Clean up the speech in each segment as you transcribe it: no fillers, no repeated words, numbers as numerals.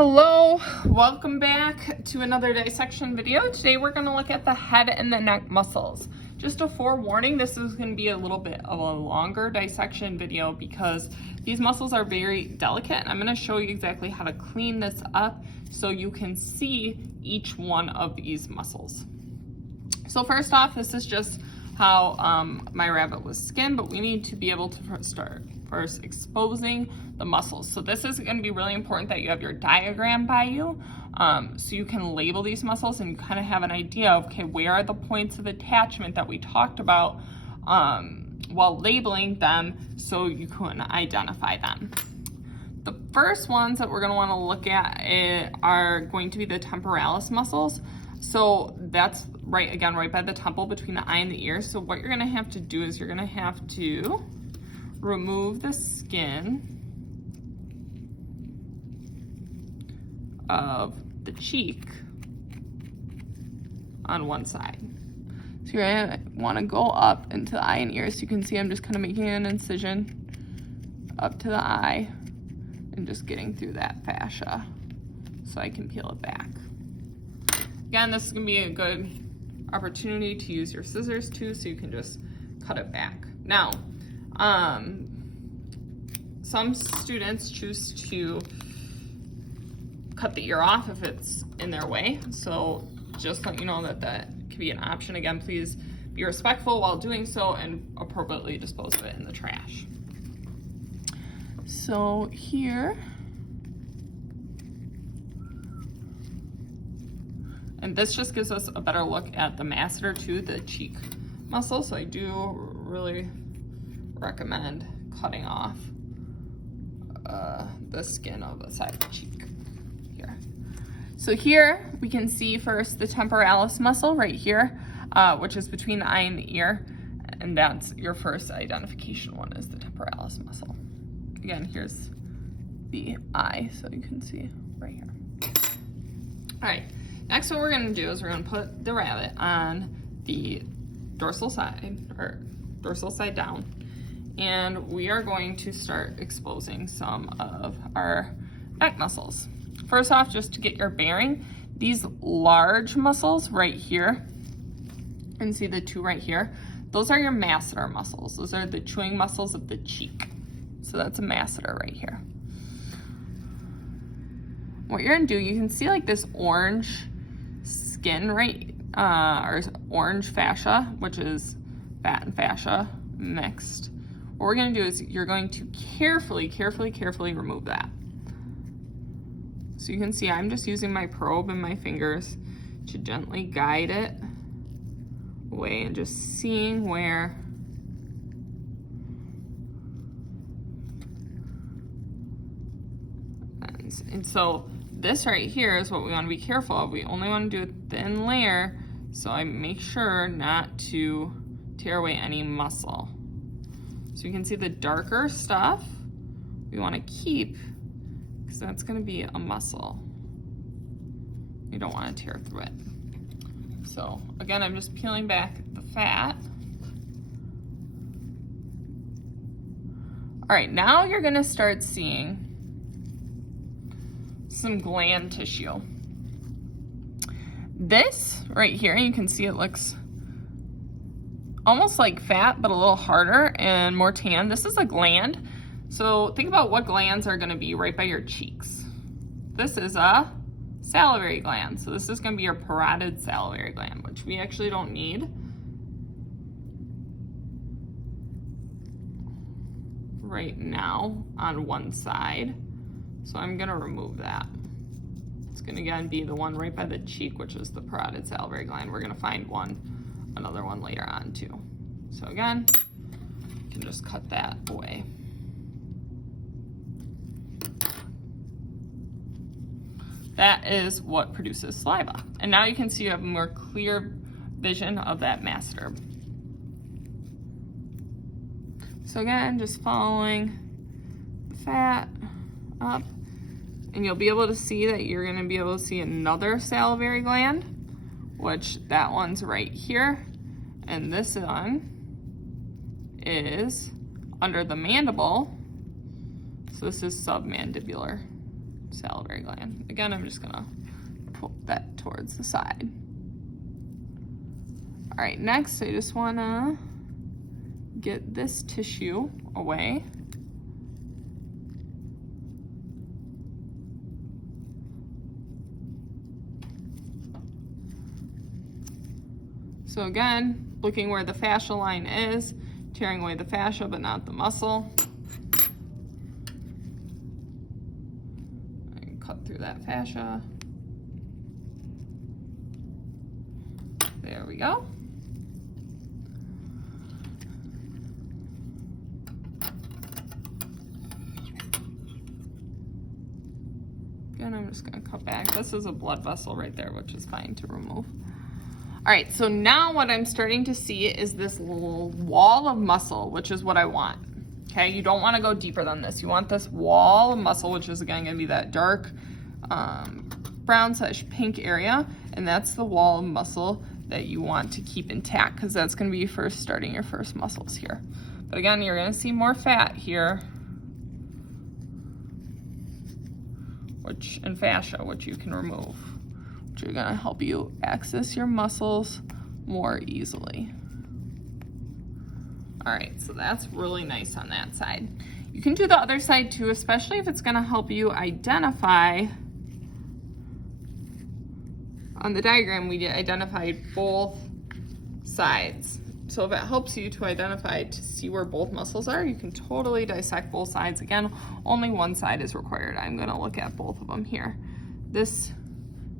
Hello, welcome back to another dissection video. Today we're going to look at the head and the neck muscles. Just a forewarning, this is going to be a little bit of a longer dissection video because these muscles are very delicate. I'm going to show you exactly how to clean this up so you can see each one of these muscles. So first off, this is just how my rabbit was skinned, but we need to be able to start first exposing the muscles. So this is going to be really important that you have your diagram by you so you can label these muscles and you kind of have an idea of, okay, where are the points of attachment that we talked about while labeling them so you can identify them. The first ones that we're going to want to look at are going to be the temporalis muscles. So that's right by the temple between the eye and the ear. So what you're going to have to do is you're going to have to remove the skin of the cheek on one side. So you're gonna want to go up into the eye and ear. So you can see I'm just kind of making an incision up to the eye and just getting through that fascia so I can peel it back. Again, this is gonna be a good opportunity to use your scissors too, so you can just cut it back. Now, some students choose to cut the ear off if it's in their way. So just let you know that that could be an option. Again, please be respectful while doing so and appropriately dispose of it in the trash. So here, and this just gives us a better look at the masseter too, the cheek muscle. So I do really recommend cutting off the skin of the side of the cheek here. So here we can see first the temporalis muscle right here, which is between the eye and the ear. And that's your first identification one, is the temporalis muscle. Again, here's the eye, so you can see right here. All right, next what we're gonna do is we're gonna put the rabbit on the dorsal side, or dorsal side down. And we are going to start exposing some of our neck muscles. First off, just to get your bearing, these large muscles right here, and see the two right here, those are your masseter muscles. Those are the chewing muscles of the cheek. So that's a masseter right here. What you're gonna do, you can see like this orange skin, right? Or orange fascia, which is fat and fascia mixed. What we're gonna do is you're going to carefully remove that. So you can see I'm just using my probe and my fingers to gently guide it away and just seeing where and so this right here is what we want to be careful of. We only want to do a thin layer, so I make sure not to tear away any muscle. So you can see the darker stuff we want to keep because that's going to be a muscle. You don't want to tear through it. So again, I'm just peeling back the fat. All right, now you're going to start seeing some gland tissue. This right here, you can see it looks almost like fat, but a little harder and more tan. This is a gland. So think about what glands are gonna be right by your cheeks. This is a salivary gland. So this is gonna be your parotid salivary gland, which we actually don't need. Right now on one side. So I'm gonna remove that. It's gonna again be the one right by the cheek, which is the parotid salivary gland. We're gonna find another one later on too. So again, you can just cut that away. That is what produces saliva. And now you can see you have a more clear vision of that masseter. So again, just following the fat up, and you'll be able to see that you're gonna be able to see another salivary gland, which that one's right here. And this one is under the mandible. So this is submandibular salivary gland. Again, I'm just gonna pull that towards the side. All right, next I just wanna get this tissue away. So again, looking where the fascia line is, tearing away the fascia but not the muscle. I can cut through that fascia. There we go. Again, I'm just gonna cut back. This is a blood vessel right there, which is fine to remove. All right, so now what I'm starting to see is this little wall of muscle, which is what I want. Okay, you don't want to go deeper than this. You want this wall of muscle, which is again going to be that dark brown/pink area, and that's the wall of muscle that you want to keep intact because that's going to be first starting your first muscles here. But again, you're going to see more fat here, and fascia, which you can remove. Are gonna help you access your muscles more easily. All right, so that's really nice on that side. You can do the other side too, especially if it's gonna help you identify. On the diagram, we identified both sides. So if it helps you to identify, to see where both muscles are, you can totally dissect both sides. Again, only one side is required. I'm gonna look at both of them here. This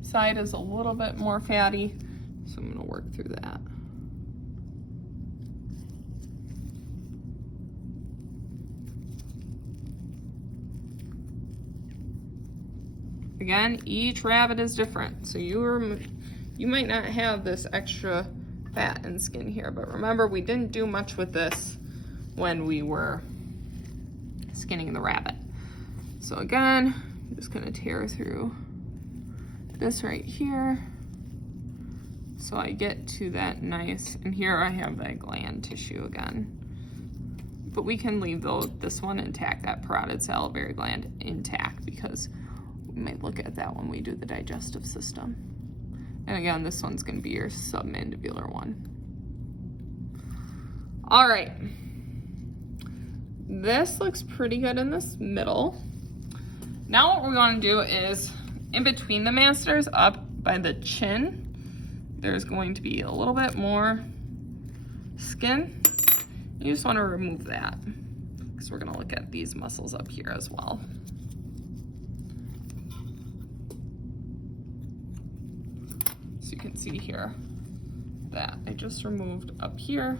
side is a little bit more fatty, so I'm going to work through that. Again, each rabbit is different, so you might not have this extra fat and skin here, but remember, we didn't do much with this when we were skinning the rabbit. So again, I'm just going to tear through this right here, so I get to that nice, and here I have that gland tissue again. But we can leave this one intact, that parotid salivary gland intact, because we might look at that when we do the digestive system. And again, this one's gonna be your submandibular one. All right, this looks pretty good in this middle. Now what we're gonna do is, in between the masseters, up by the chin, there's going to be a little bit more skin. You just want to remove that because we're going to look at these muscles up here as well. So you can see here that I just removed up here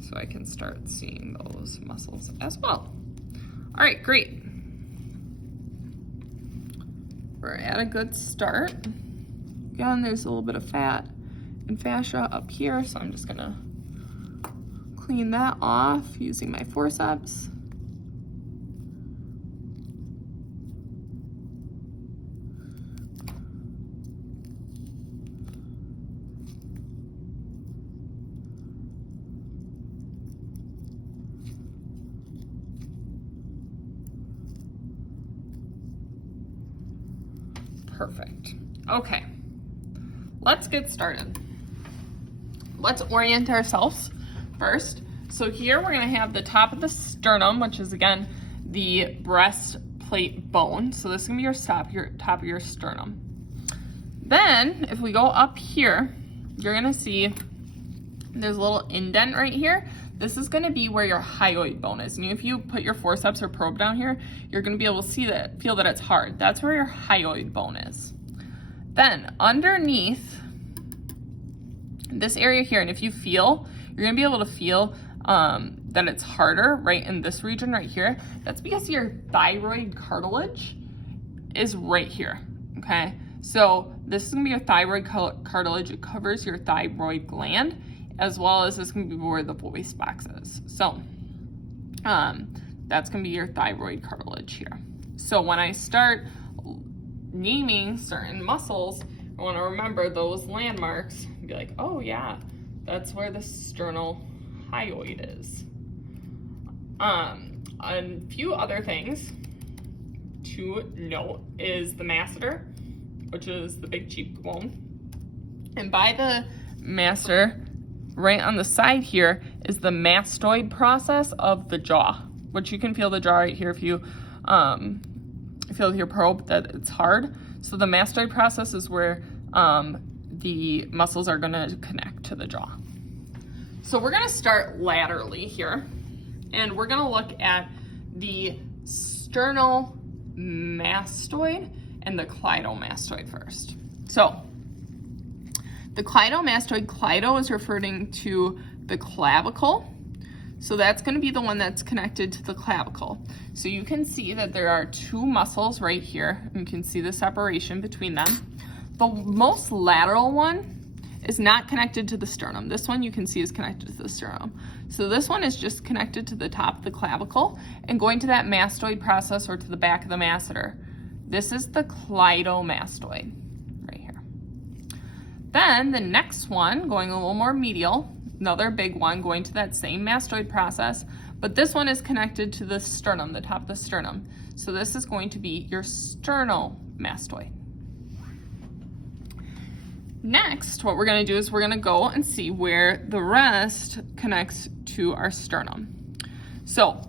so I can start seeing those muscles as well. All right, great. We're at a good start. Again, there's a little bit of fat and fascia up here, so I'm just gonna clean that off using my forceps. Perfect. Okay, let's get started. Let's orient ourselves first. So here we're gonna have the top of the sternum, which is again the breastplate bone. So this is gonna be your top of your sternum. Then if we go up here, you're gonna see there's a little indent right here. This is gonna be where your hyoid bone is. And if you put your forceps or probe down here, you're gonna be able to feel that it's hard. That's where your hyoid bone is. Then underneath this area here, and if you feel, you're gonna be able to feel that it's harder right in this region right here. That's because your thyroid cartilage is right here, okay? So this is gonna be your thyroid cartilage. It covers your thyroid gland, as well as this is gonna be where the voice box is. So that's gonna be your thyroid cartilage here. So when I start naming certain muscles, I wanna remember those landmarks and be like, oh yeah, that's where the sternal hyoid is. A few other things to note is the masseter, which is the big cheekbone. And by the masseter, right on the side here, is the mastoid process of the jaw, which you can feel the jaw right here if you feel with your probe that it's hard. So the mastoid process is where the muscles are going to connect to the jaw. So we're going to start laterally here, and we're going to look at the sternomastoid and the cleidomastoid first. So the cleidomastoid, cleido is referring to the clavicle. So that's going to be the one that's connected to the clavicle. So you can see that there are two muscles right here. You can see the separation between them. The most lateral one is not connected to the sternum. This one you can see is connected to the sternum. So this one is just connected to the top of the clavicle and going to that mastoid process or to the back of the masseter. This is the cleidomastoid right here. Then the next one, going a little more medial, another big one going to that same mastoid process, but this one is connected to the sternum, the top of the sternum. So this is going to be your sternomastoid. Next, what we're going to do is we're going to go and see where the rest connects to our sternum. So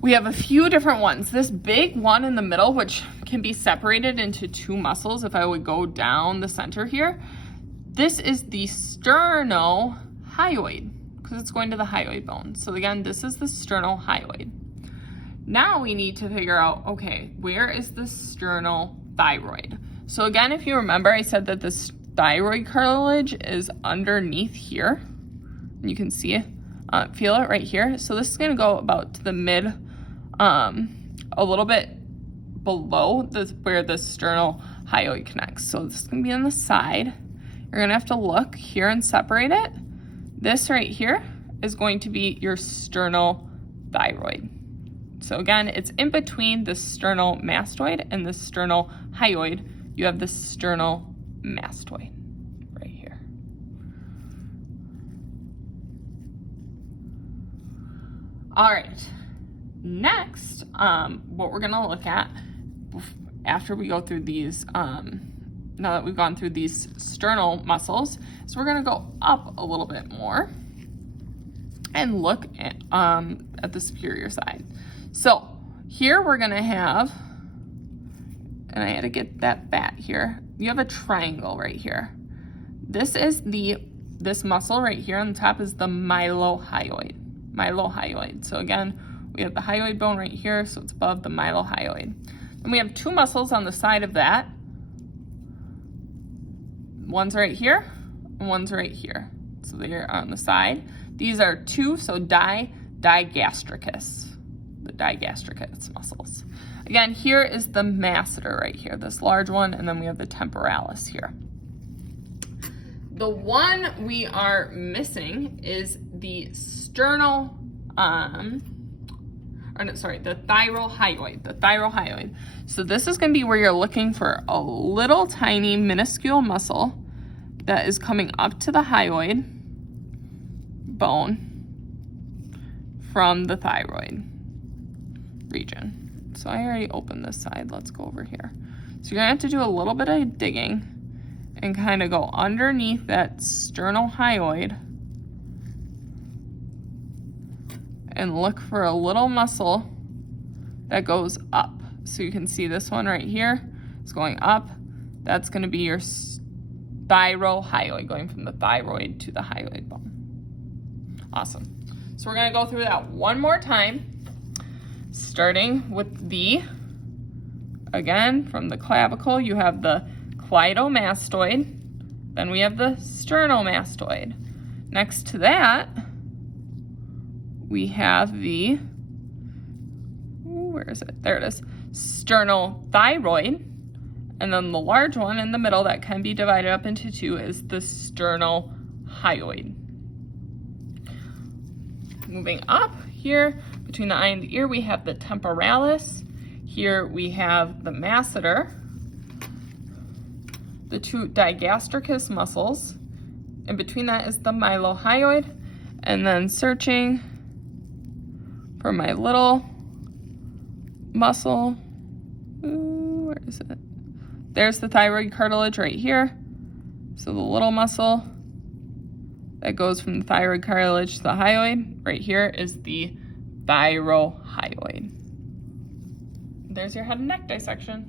we have a few different ones. This big one in the middle, which can be separated into two muscles if I would go down the center here, this is the sternohyoid because it's going to the hyoid bone. So again, this is the sternohyoid. Now we need to figure out, okay, where is the sternothyroid? So again, if you remember, I said that this thyroid cartilage is underneath here. You can see it, feel it right here. So this is going to go about to the mid, a little bit below where the sternohyoid connects. So this is going to be on the side. You're going to have to look here and separate it. This right here is going to be your sternothyroid. So again, it's in between the sternomastoid and the sternohyoid. You have the sternomastoid right here. All right, next, what we're gonna look at after we go through these, now that we've gone through these sternal muscles, is we're gonna go up a little bit more and look at the superior side. So here we're gonna have, and I had to get that fat here, you have a triangle right here. This is this muscle right here on the top is the mylohyoid. So again, we have the hyoid bone right here, so it's above the mylohyoid. And we have two muscles on the side of that. One's right here, and one's right here. So they're on the side. These are two, so digastricus, the digastricus muscles. Again, here is the masseter right here, this large one, and then we have the temporalis here. The one we are missing is the the thyrohyoid. So this is going to be where you're looking for a little tiny minuscule muscle that is coming up to the hyoid bone from the thyroid region. So I already opened this side. Let's go over here. So you're going to have to do a little bit of digging and kind of go underneath that sternohyoid and look for a little muscle that goes up. So you can see this one right here is going up. That's going to be your thyrohyoid, going from the thyroid to the hyoid bone. Awesome. So we're going to go through that one more time, starting with again, from the clavicle, you have the cleidomastoid, then we have the sternomastoid. Next to that, we have where is it? There it is, sternothyroid, and then the large one in the middle that can be divided up into two is the sternohyoid. Moving up here, between the eye and the ear, we have the temporalis. Here we have the masseter, the two digastricus muscles. In between that is the mylohyoid, and then searching for my little muscle is it? There's the thyroid cartilage right here. So the little muscle that goes from the thyroid cartilage to the hyoid, right here is the thyrohyoid. There's your head and neck dissection.